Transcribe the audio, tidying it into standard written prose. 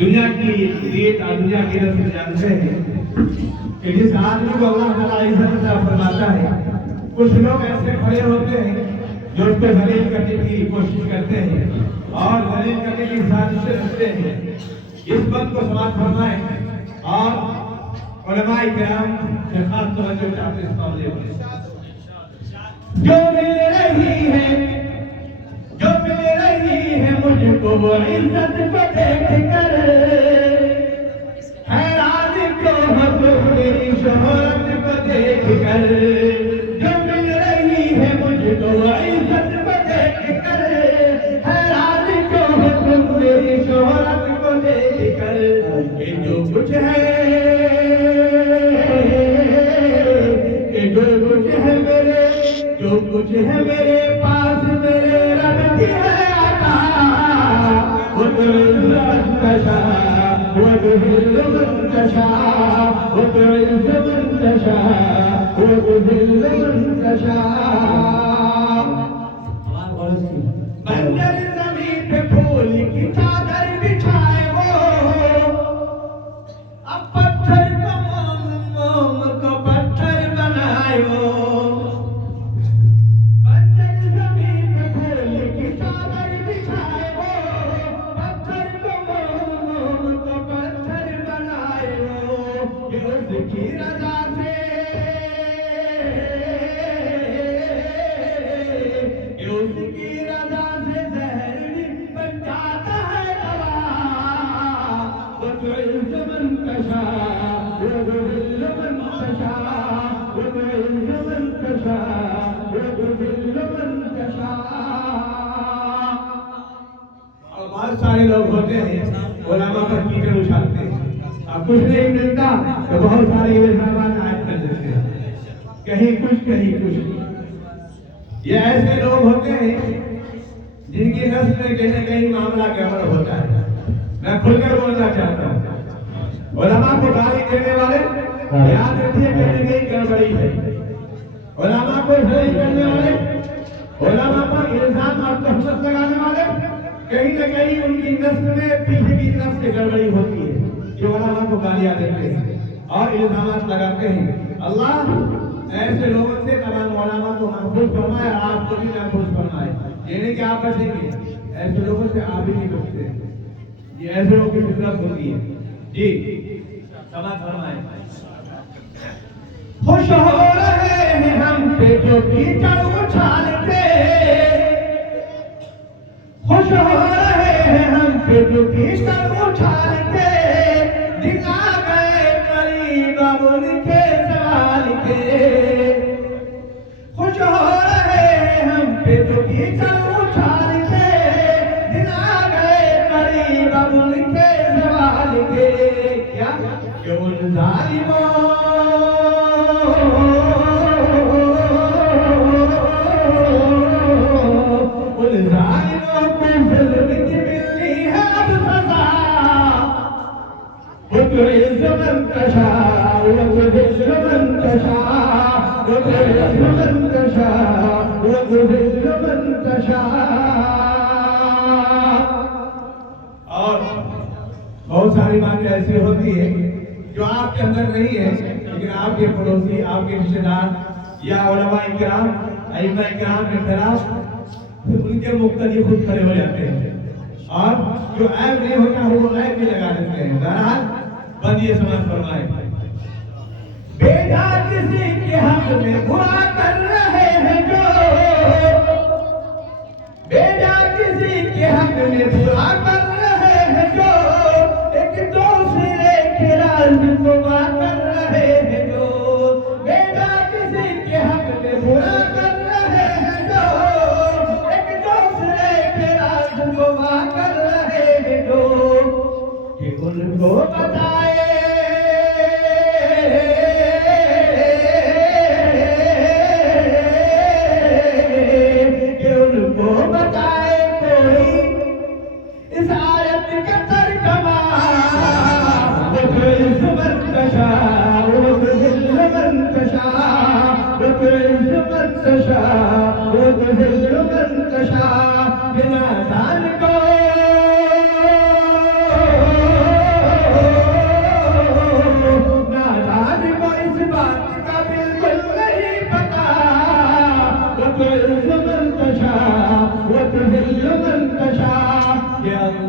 دنیا کی ریت اور دنیا کی رسم جانتے ہیں کہ جس آدمی کو اللہ تعالیٰ عزت عطا فرماتا ہے، کچھ لوگ ایسے کھڑے ہوتے ہیں جو اس کو ذلیل کرنے کی کوشش کرتے ہیں اور ذلیل کرنے کی سازشیں رچتے ہیں۔ اس بات کو سماعت فرمائیں اور علماء کرام سے خاص توجہ چاہتے ہیں اس معاملے میں۔ جو مل رہی ہے مجھ کو وہ عزت کو دیکھ کر، حیران کیوں ہو میری شہرت کو دیکھ کر۔ جو مل رہی ہے مجھ کو وہ عزت کو دیکھ کر، حیران کیوں ہو میری شہرت کو دیکھ کر۔ کہ جو کچھ ہے جو کچھ ہے میرے پاس میرے رب کی ہے عطا۔ وتعز من تشاء وتذل من تشاء وتعز من تشاء وتذل من تشاء۔ بنجر زمین پہ پھول کی چادر بچھائے وہ، اب پتھر کو موم کو پتھر بنائے وہ۔ بہت سارے لوگ ہوتے ہیں علماء پر کیچڑ اچھالتے ہیں، اب کچھ نہیں ملتا تو بہت سارے الزامات عائد کر دیتے ہیں، کہیں کچھ کہیں کچھ۔ یہ ایسے لوگ ہوتے ہیں جن کی نسل میں کہیں نہ کہیں معاملہ گڑبڑ ہوتا ہے۔ میں کھل کر بولنا چاہتا ہوں، علماء کو گالی دینے والے یاد رکھیے کہیں نہ کہیں گڑبڑی ہے۔ علماء کو صحیح کرنے والے، علماء پر الزام اور تہمت لگانے والے، کہیں نہ کہیں ان کی نسل میں پیچھے کی طرف سے گڑبڑی ہوتی ہے، جو علماء کو گالیاں دیتے ہیں اور الزامات لگاتے ہیں۔ اللہ ایسے لوگوں سے تمام علماء کو محفوظ فرمائے اور آپ کو بھی محفوظ فرمائے۔ یہ نہیں کہ آپ بچیں گے، ایسے لوگوں سے آپ بھی نہیں بچتے، یہ ایسے لوگوں کی فطرت ہوتی ہے۔ جی سماعت فرمائیں۔ خوش ہو رہے ہیں ہم پہ جو کیچڑ اچھالتے، خوش ہو رہے ہیں ہم پہ جو کیچڑ اچھالتے، دن آ گئے قریب اب ان کے سوال کے۔ خوش ہو رہے ہیں ہم پہ جو کیچڑ اچھالتے، دن آ گئے قریب اب ان کے سوال کے۔ کیا کہ ان ظالموں وتعز من تشاء وتذل من تشاء وتعز من تشاء وتذل من تشاء۔ اور بہت ساری باتیں ایسی ہوتی ہیں جو آپ کے اندر نہیں ہے، لیکن آپ کے پڑوسی، آپ کے رشتے دار یا علماء کرام، ائمہ کرام کے خلاف ان کے مقتدی خود کھڑے ہو جاتے ہیں اور جو عیب نہیں ہوتا وہ عیب بھی لگا دیتے ہیں۔ بہرحال بندی سماعت فرمائے۔ بیٹا کسی کے حق میں برا کر رہے ہیں جو، بیٹا کسی کے حق میں برا کر رہے ہیں جو، ایک دوسرے کے راز کو کر رہے ہیں جو، بیٹا کسی کے حق میں برا کر رہے ہیں جو، ایک دوسرے کے راز کو کر رہے ہیں جو، کہ ان کو بتائے بنا دان کو تعز من تشاء وتذل من تشاء.